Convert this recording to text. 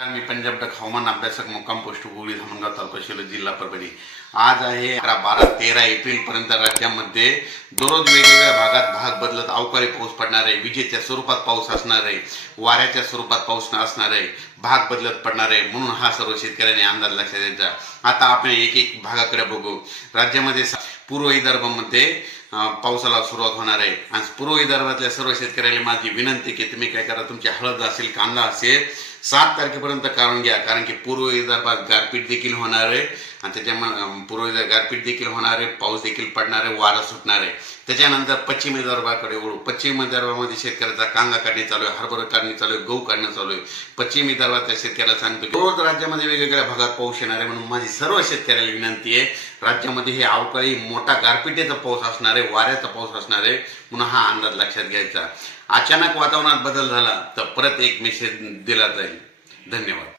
मी Punjab duck हवामान अभ्यासक मुक्काम पोस्ट हुगळी धामणगाव तालुका शिरोळ जिल्हा परभणी. आज आहे अकरा बारा तेरा एप्रिल पर्यंत राज्यामध्ये दररोज वेगवेगळ्या भागात भाग बदलत अवकाळी पाऊस पडणार आहे विजेच्या स्वरूपात पाऊस असणार आहे वाऱ्याच्या स्वरूपात पाऊस असणार आहे भाग बदलत पडणार आहे म्हणून हा सर्व शेतकऱ्यांनी अंदाज लक्षात द्यायचा आता आपण एक एक भागाकडे बघू. राज्यामध्ये पूर्व विदर्भामध्ये पावसाला सुरुवात होणार आहे. आणि पूर्व विदर्भातल्या सर्व शेतकऱ्याला माझी विनंती की तुम्ही काय करा तुमची हळद असेल कांदा असेल सात तारखेपर्यंत काढून घ्या. कारण की पूर्व विदर्भात गारपीट देखील होणार आहे. आणि त्याच्यामुळे पूर्व विदर्भ गारपीट देखील होणार आहे. पाऊस देखील पडणार आहे. वारा सुटणार आहे. त्याच्यानंतर पश्चिम विदर्भाकडे वळू. पश्चिम विदर्भामध्ये शेतकऱ्याचा कांदा काढणे चालू आहे. हरभरा काढणे चालू आहे. गहू काढणं चालू आहे. पश्चिम विदर्भातल्या शेतकऱ्याला सांगतो की रोज राज्यामध्ये वेगवेगळ्या भागात पाऊस येणार आहे म्हणून माझी सर्व शेतकऱ्याला विनंती आहे. राज्यामध्ये हे अवकाळी मोठा गारपिटीचा पाऊस असणार आहे वाऱ्याचा पाऊस असणार आहे म्हणून हा अंदाज लक्षात घ्यायचा. अचानक वातावरणात बदल झाला तर परत एक मेसेज दिला जाईल. धन्यवाद.